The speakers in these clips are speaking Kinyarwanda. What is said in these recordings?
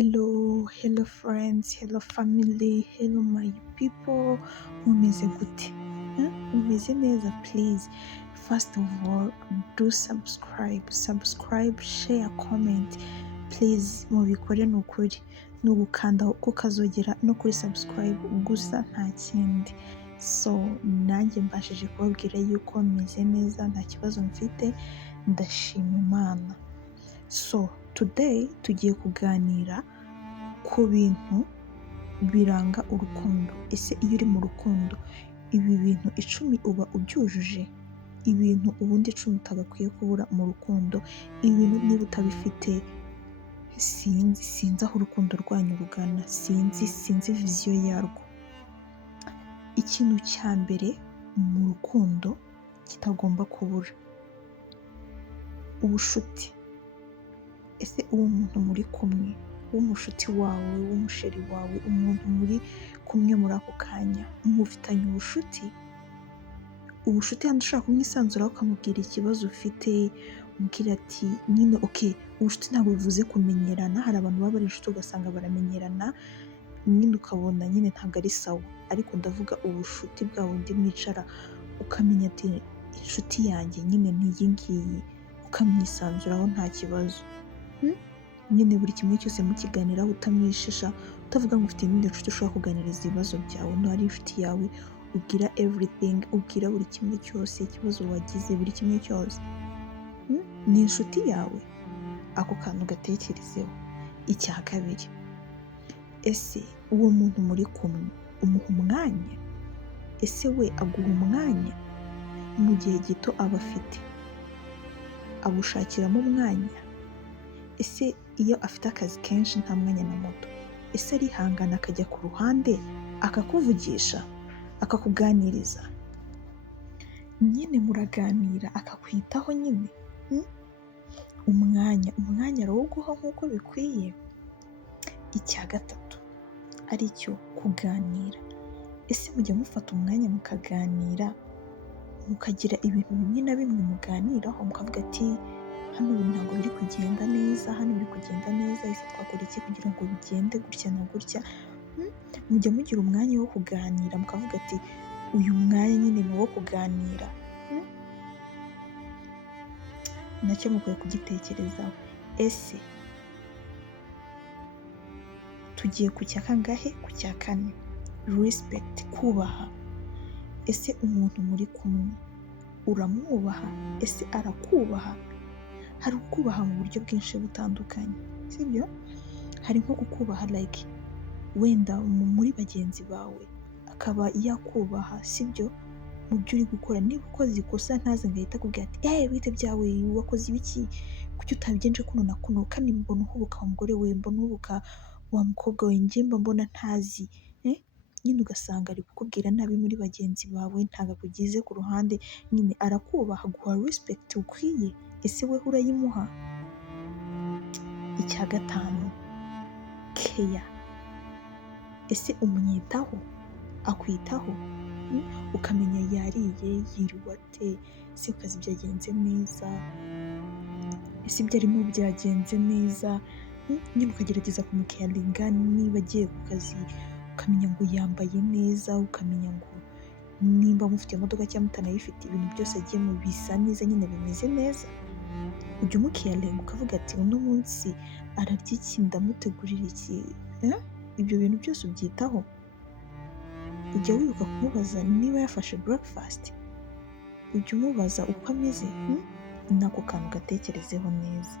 Hello friends, hello family, hello my people. Mumeze gute? Mumeze neza? Please, first of all, do subscribe, share, comment. Please, mubikore ni ukuri. Ni ugukanda ko kazogera no kuri subscribe gusa nta kindi. So, nanjye mbashije kubabwira yuko meze neza, nta kibazo mfite, ndashima Imana. So, today tugiye kuganira ku bintu biranga urukundo. Ese iyo uri mu rukundo, ibi bintu 10 uba ubyujuje? Ibintu ubundi 10 utagakwiye kubura mu rukundo, ibintu niba utabifite sinzi aho urukundo rwanyu rugana, sinzi viziyo yarwo. Ikintu cya mbere mu rukundo kitagomba kubura, ubushuti. Ese uwo muntu muri kumwe, w'umushuti wawe, w'umusheri wawe, umuntu muri kumwe muri ako kanya, mufitanye ubushuti hano ushaka kumwisanzuraho ukamubwira ikibazo ufite, umubwira ati nyine ubushuti ntabwo bivuze kumenyerana. Hari abantu baba ari inshuti ugasanga baramenyerana nyine ukabona nyine ntabwo ari sawa, ariko ndavuga ubushuti bwa bundi mwicara ukamenya ati inshuti yanjye nyine ni iyi ngiyi, ukamwisanzuraho nta kibazo. Nyine buri kimwe cyose mukiganiraho utamwishisha, utavuga ngo ufite n'indi nshuti ushobora kuganiriza ibibazo byawe. No, ari inshuti yawe ubwira everything, ubwira buri kimwe cyose, ikibazo wagize, buri kimwe cyose. Ni inshuti yawe, ako kantu gatekerezeho. Icya kabiri, ese uwo muntu muri kumwe umuha umwanya? Ese we aguha umwanya mu gihe gito aba afite? Agushakiramo umwanya? Ese iyo afite akazi kenshi nta mwanya na muto, ese arihangana akajya ku ruhande akakuvugisha, akakuganiriza? Nyine muraganira akakwitaho nyine. Umwanya arawuguha nk'uko bikwiye. Icya gatatu aricyo kuganira. Ese mujya mufata umwanya mukaganira, mukagira ibintu bimwe na bimwe muganiraho, mukavuga ati hano ntabwo biri kugenda neza, hano biri kugenda neza, ese twakora iki kugira ngo bigende gutya na gutya? Mujya mugira umwanya wo kuganira, mukavuga ati uyu mwanya nyine ni uwo kuganira. Nacyo mukwiye kugitekerezaho. Ese tugiye ku cya kangahe? Ku cya kane, respect, kubaha. Ese umuntu muri kumwe uramwubaha? Ese arakubaha? Hari ukubaha mu buryo bwinshi butandukanye, sibyo? Hari nko kukubaha like wenda muri bagenzi bawe akaba yakubaha, sibyo? Mu byo uri gukora, niba ukoze ikosa ntaze ngo ahite akubwira ati bite byawe, wakoze ibiki, kuki utabigenje kuno na kuno, kandi mbona uhubuka wa mugore we, mbona uhubuka wa mukobwa we, njye mbona ntazi. Nyine ugasanga ari kukubwira nabi muri bagenzi bawe, ntabwo akugize ku ruhande. Nyine arakubaha, guha respect ukwiye. Ese we urayimuha? Icya gatanu, care. Ese umwitaho? Akwitaho? Ukamenya yariye, yiriwe ate, ese ku kazi byagenze neza, ese ibyo arimo byagenze neza. Nyine ukagerageza kumucaringa. Niba agiye ku kazi ukamenya ngo yambaye neza, ukamenya ngo nimba mufite imodoka cyangwa mutanayifite, ibintu byose agiye mu bisa neza, nyine bimeze neza. Ujya umucaringa ukavuga ati uno munsi ararya iki, ndamutegurira iki. Ibyo bintu byose ubyitaho. Ujya wibuka kumubaza niba yafashe breakfast, ujya umubaza uko ameze. Nako kantu gatekerezeho neza.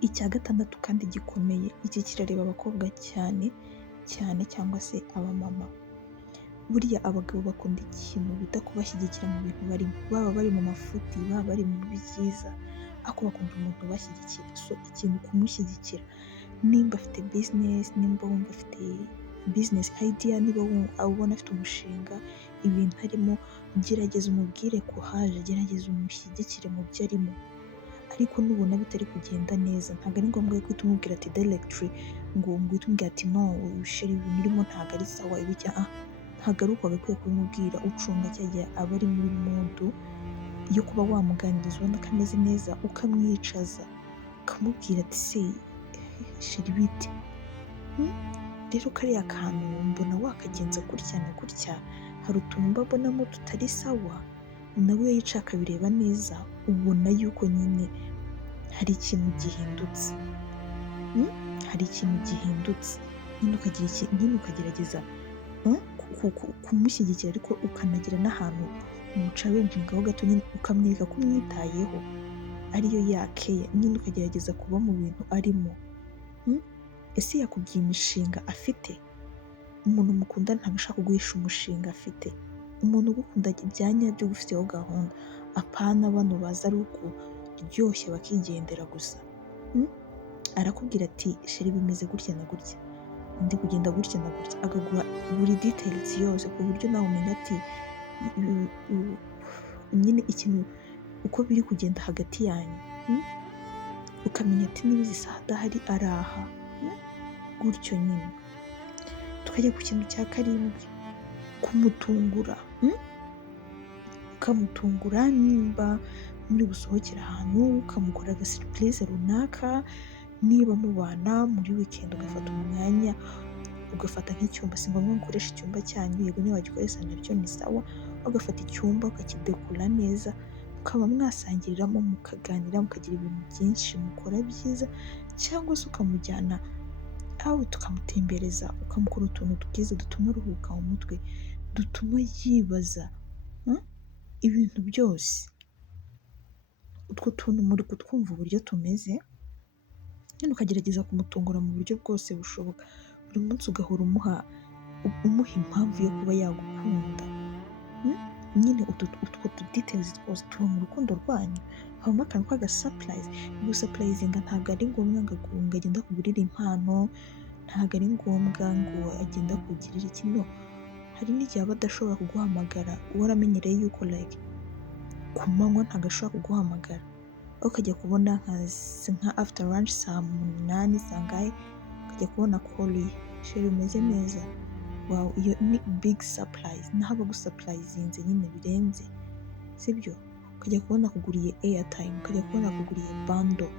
Icya gatandatu kandi gikomeye, iki kirareba abakobwa cyane cyangwa se abamama. Buriya abagabo bakunda ikintu bita kubashyigikira mu bintu barimo, baba bari mu mafuti, baba bari mu byiza, ariko bakunda umuntu ubashyigikira. So ikintu kumushyigikira, nimba afite business, nimba wumva afite business idea, niba ubona afite umushinga, ibintu arimo, gerageza umubwire ko haje, gerageza umushyigikire mu byo arimo. Ariko nubona bitari kugenda neza, ntabwo ari ngombwa ko umubwira ati directly ngo umubwira ati no, sheri ibintu urimo ntabwo ari sawa, ibi ntabwo ari uko agakwiye kubimubwira. Ucunga cyajya aba ari muri mood yo kuba wamuganiriza ubona ko ameze neza, ukamwicaza ukamubwira ati se sheri bite. Rero kariya kantu mbona wakagenza gutya na gutya, hari utuntu mba mbonamo tutari sawa, nawe iyo yicaye akabireba neza ubona yuko nyine hari ikintu gihindutse. Hari ikintu gihindutse, nyine ukagerageza kumushyigikira, ariko ukanagira n'ahantu umucalenjingaho gato, nyine ukamwereka ko umwitayeho ariyo yakeye, nyine ukagerageza kuba mu bintu arimo. Ese yakubwiye imishinga afite? Umuntu mukundana ntabwo ashaka kuguhisha umushinga afite. Umuntu ugukunda bya nyabyo ugufiteho gahunda, apana bano baza ari ukuryoshya bakigendera gusa. Arakubwira ati sheri bimeze gutya na gutya, ndi kugenda gutya na gutya, akaguha buri details yose ku buryo nawe umenya ati nyine ikintu uko biri kugenda hagati yanyu, ukamenya ati niba izi saha adahari araha, gutyo nyine. Tukajya ku kintu cya karindwi, kumutungura. Ukamutungura nimba muri gusohokera ahantu, ukamukorera agasiripurize runaka, niba mubana muri weekend ugafata umwanya ugafata nk'icyumba, si ngombwa gukoresha icyumba cyanyu, yego niba wagikoresha nabyo ni sawa, ugafata icyumba ukakidekora neza, mukaba mwasangiriramo, mukaganira, mukagira ibintu byinshi mukora byiza, cyangwa se ukamujyana aho tukamutembereza, ukamukora utuntu twiza dutuma aruhuka mu mutwe, dutuma yibaza ibintu byose. Utwo tuntu muri kutwumva uburyo tumeze, nyine ukagerageza kumutungura mu buryo bwose bushoboka, buri munsi ugahora umuha impamvu yo kuba yagukunda. Nyine utwo details twose tuba mu rukundo rwanyu, habamo akantu k'agasapurayizi. Gusapurayizinga ntabwo ari ngombwa ngo agende akugurire impano, ntabwo ari ngombwa ngo agende akugirire ikintu. Hari n'igihe aba adashobora kuguhamagara, waramenyereye yuko like ku manywa ntabwo ashobora kuguhamagara, aho ukajya kubona nka after lunch saa 8 sangahe, ukajya kubona call ye, sheri umeze neza. Wow, iyo ni big surprise, naho abagusapurayizinze nyine birenze, sibyo? Ukajya kubona kuguriye airtime, ukajya kubona kuguriye bundle.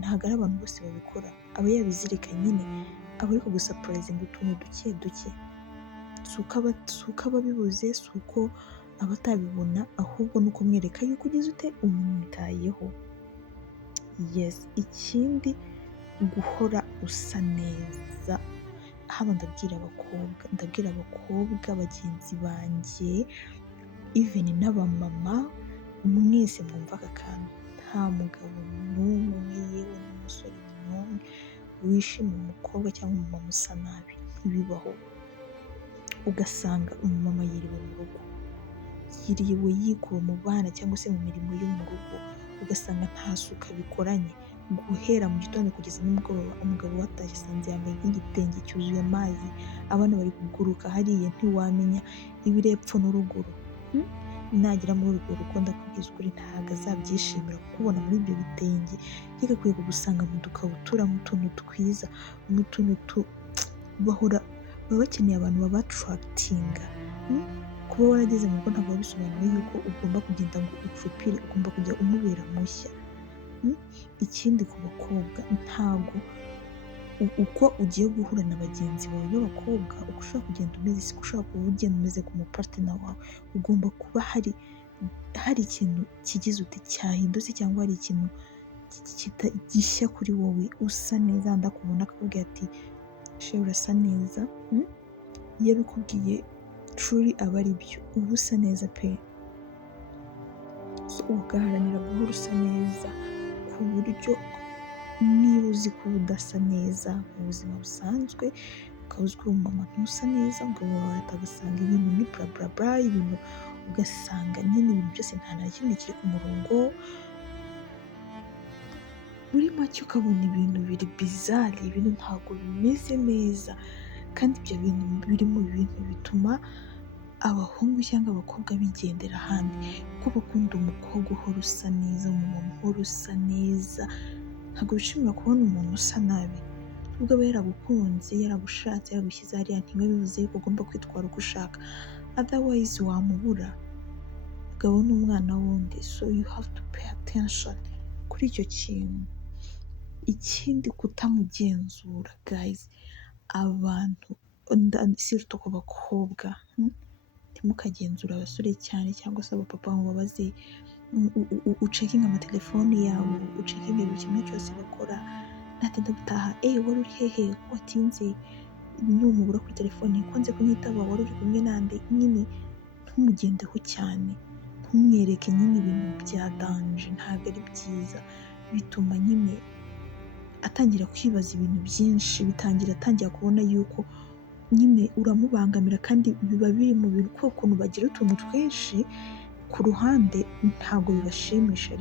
Ntabwo ari abantu bose babikora, aba yabizirikanye nyine, aba ari kugusapurayizinga utuntu duke duke. Si uko aba abibuze, si uko aba atabibona, ahubwo ni ukumwereka yuko ugeze ute umwitayeho. Yes, ikindi guhora usa neza. Haba ndabwira abakobwa bagenzi banjye, even n'abamama, mwese mwumva aka kantu, nta mugabo n'umwe yewe n'umusore n'umwe wishima umukobwa cyangwa umumama usa nabi, ntibibaho. Ugasanga umumama yiriwe mu rugo, yiriwe yikuwe mu bana cyangwa se mu mirimo yo mu rugo, ugasanga nta suku bikoranye, guhera mu gitondo kugeza nimugoroba. Umugabo watashye asanze yambaye nk'igitenge cyuzuye amazi, abana bari kuguruka hariya, ntiwamenya ibirepfo n'uruguru. Nagera muri urwo rugo ndakubwiza ukuri ntabwo azabyishimira kukubona muri ibyo bitenge, yagakwiye kugusanga mu dukabutura, mu tuntu twiza, mu tuntu baba bakeneye abantu babatarakitinga. Kuba warageze mu rugo ntabwo bisobanuye yuko ugomba kugenda ngo ucupire, ugomba kujya umubera mushya. Ikindi ku bakobwa, ntabwo uko ugiye guhura na bagenzi bawe b'abakobwa, uko ushobora kugenda umeze, siko ushobora kuba ugenda umeze ku muparitena wawe. Ugomba kuba hari ikintu kigize ute cyahindutse, cyangwa hari ikintu gishya kuri wowe, usa neza, ndakubona akakubwira ati sheri urasa neza. Iyo abikubwiye truly aba ari byo, uba usa neza pe. Ugaharanira guhora usa neza, ku buryo niba uzi ko udasa neza mu buzima busanzwe, ukaba uzi ko uri umumama ntusa neza, ngo warata ugasanga ibintu ni bla ibintu, ugasanga nyine ibintu byose nta na kimwe kiri ku murongo, muri make ukabona ibintu biri bizarre, ibintu ntabwo bimeze neza. Kandi ibyo bintu biri mu bintu bituma abahungu cyangwa abakobwa bigendera ahandi, kuko bakunda umukobwa uhora usa neza, umumama uhora usa neza. Ntabwo bishimira kubona umuntu usa nabi, nubwo aba yaragukunze, yaragushatse, yaragushyize hariya, ntibiba bivuze yuko ugomba kwitwara uko ushaka, otherwise wamubura. Umugabo ni umwana wundi, so you have to pay attention kuri icyo kintu. Ikindi kutamugenzura guys, abantu surtout ku bakobwa, ntimukagenzure abasore cyane cyangwa se abapapa ngo babaze, ucekinge amatelefoni yawe, ucekinge buri kimwe cyose bakora, natinda gutaha wari uri hehe ko watinze, numubura kuri telefoni ko nze kunyitaba wari uri kumwe nande, nyine ntumugendeho cyane, ntumwereke nyine ibintu bya danje, ntabwo ari byiza, bituma nyine atangira kwibaza ibintu byinshi, atangira kubona yuko nyine uramubangamira kandi biba biri mu bintu, kubera ukuntu bagira utuntu twinshi ku ruhande ntabwo bibashimisha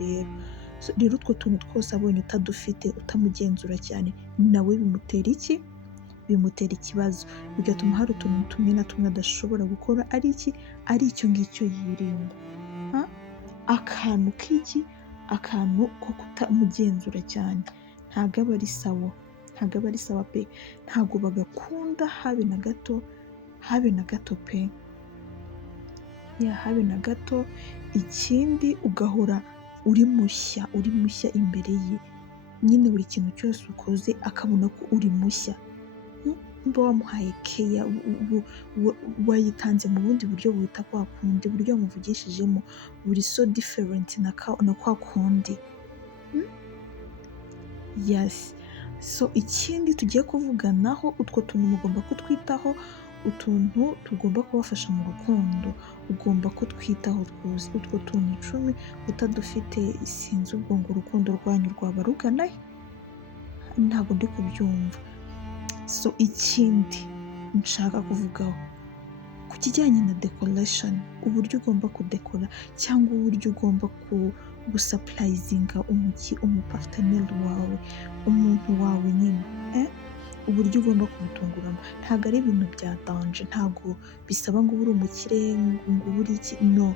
rero utwo tuntu twose abonye utadufite, utamugenzura cyane, nawe bimutera iki? Bimutera ikibazo, bigatuma hari utuntu tumwe na tumwe adashobora gukora, ari icyo ngicyo yirinda, akantu k'iki? Akantu ko kutamugenzura cyane, ntabwo aba ari sawa, ntabwo aba ari sawa pe, ntabwo bagakunda habe na gato, habe na gato pe, habe na gato. Ikindi ugahora uri mushya imbere ye, nyine buri kintu cyose ukoze akabona ko uri mushya, mba wamuhaye keya, wayitanze mu bundi buryo buruta kwa kundi, uburyo wamuvugishijemo buri so different na kwa kundi. Yes, so ikindi tugiye kuvuganaho, utwo tuntu mugomba kutwitaho, utuntu tugomba kubafasha mu rukundo, ugomba kutwitaho twose, utwo tuntu 10 utadufite sinzi ubwo ngo urukundo rwanyu rwaba rugana he? Ntabwo ndi kubyumva. So ikindi nshaka kuvugaho ku kijyanye na decoration, uburyo ugomba kudekora cyangwa uburyo ugomba gusapurayizinga umuparteneri wawe, umuntu wawe nyine, uburyo ugomba kumutunguramo, ntabwo ari ibintu bya danje, ntabwo bisaba ngo ube uri umukire, ngo ube uri iki, no,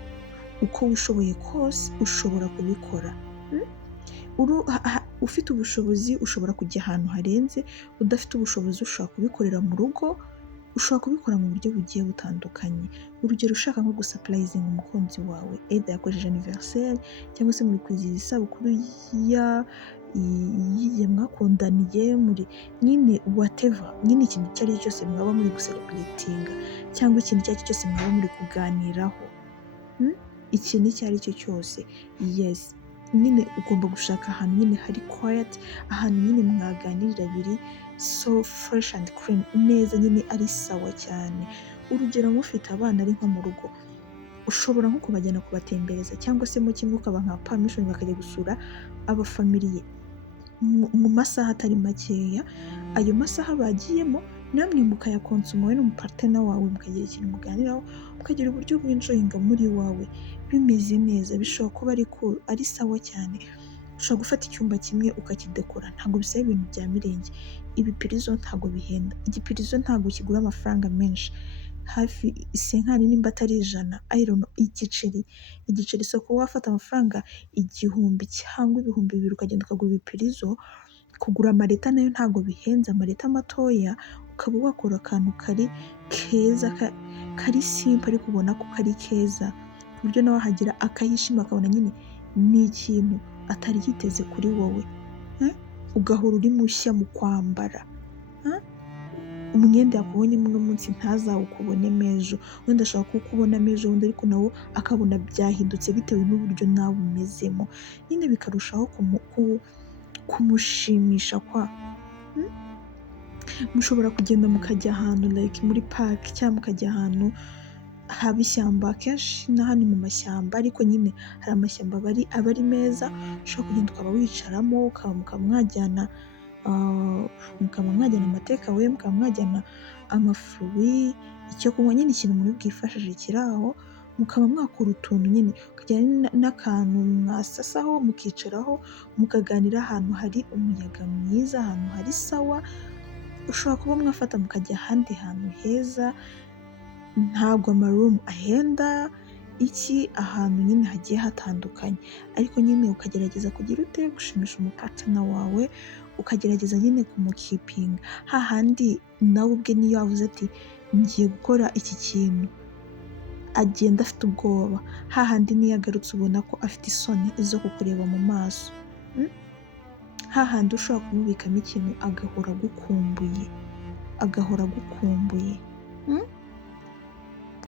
uko wishoboye kose ushobora kubikora. Ufite ubushobozi ushobora kujya ahantu harenze, udafite ubushobozi ushobora kubikorera mu rugo, ushobora kubikora mu buryo bugiye butandukanye. Urugero, ushaka nko gusapurayizinga umukunzi wawe, either yakoresheje anniversaire cyangwa se muri kwizihiza isabukuru y'igihe mwakundaniye, muri nyine whatever, nyine ikintu icyo ari cyo cyose mwaba muri guselebratinga, cyangwa ikintu icyo ari cyo cyose mwaba muri kuganiraho, ikintu icyo ari cyo cyose, yes, nyine ugomba gushaka ahantu nyine hari quiet, ahantu nyine mwaganirira biri so fresh and clean, neza, nyine ari sawa cyane. Urugero, mufite abana ari nko mu rugo, ushobora nko kubajyana kubatembereza, cyangwa se mu kimwe ukaba nka permission bakajya gusura abafamiliye mu masaha atari makeya, ayo masaha bagiyemo namwe mukayakonsoma wowe n'umupartner wawe, mukagira ikintu muganiraho, mukagira uburyo bw'enjoyinga muri wawe, bimeze neza, bishobora kuba ari sawa cyane. Ushobora gufata icyumba kimwe ukakidekora, ntabwo bisaba ibintu bya mirenge, ibipirizo ntabwo bihenda, igipirizo ntabwo kigura amafaranga menshi, hafi 50 nimba atari 100, I don't know, igiceri so kuba wafata amafaranga 1000 cyangwa 2000 ukagenda ukagura ibipirizo, kugura amaleta nayo ntabwo bihenze, amaleta matoya, ukaba wakora akantu kari keza, kari simple ariko ubona ko kari keza, ku buryo nawe ahagira akayishima, akabona nyine ni ikintu atari yiteze kuri wowe, ugahora uri mushya mu kwambara, umwenda yakubonye uno munsi ntazawukubonemo ejo, wenda ashobora kuwukubonamo ejo bundi, ariko nawo akabona byahindutse bitewe n'uburyo nawe umezemo, nyine bikarushaho kumushimisha mushobora kugenda mukajya ahantu like muri park, cyangwa mukajya ahantu haba ishyamba, akenshi na hano mu mashyamba, ariko nyine hari amashyamba aba ari meza, ushobora kugenda ukaba wicaramo, mukaba mwajyana amateka we, mukaba mwajyana amafuri, icyo kunywa, nyine ikintu muri bwifashije kiri aho, mukaba mwakora utuntu nyine, ukajyana n'akantu mwasasaho, mukicaraho, mukaganira ahantu hari umuyaga mwiza, ahantu hari sawa. Ushobora kuba mwafata mukajya ahandi hantu heza, ntabwo amaroom ahenda, ahantu nyine hagiye hatandukanye, ariko nyine ukagerageza kugira gushimisha umupartner wawe, ukagerageza nyine kumukipinga hahandi nawe ubwe niyo yavuze ati ngiye gukora iki kintu, agenda afite ubwoba, hahandi niyo agarutse ubona ko afite isoni zo kukureba mu maso, hahandi ushobora kumubikamo ikintu agahora agukumbuye, agahora agukumbuye.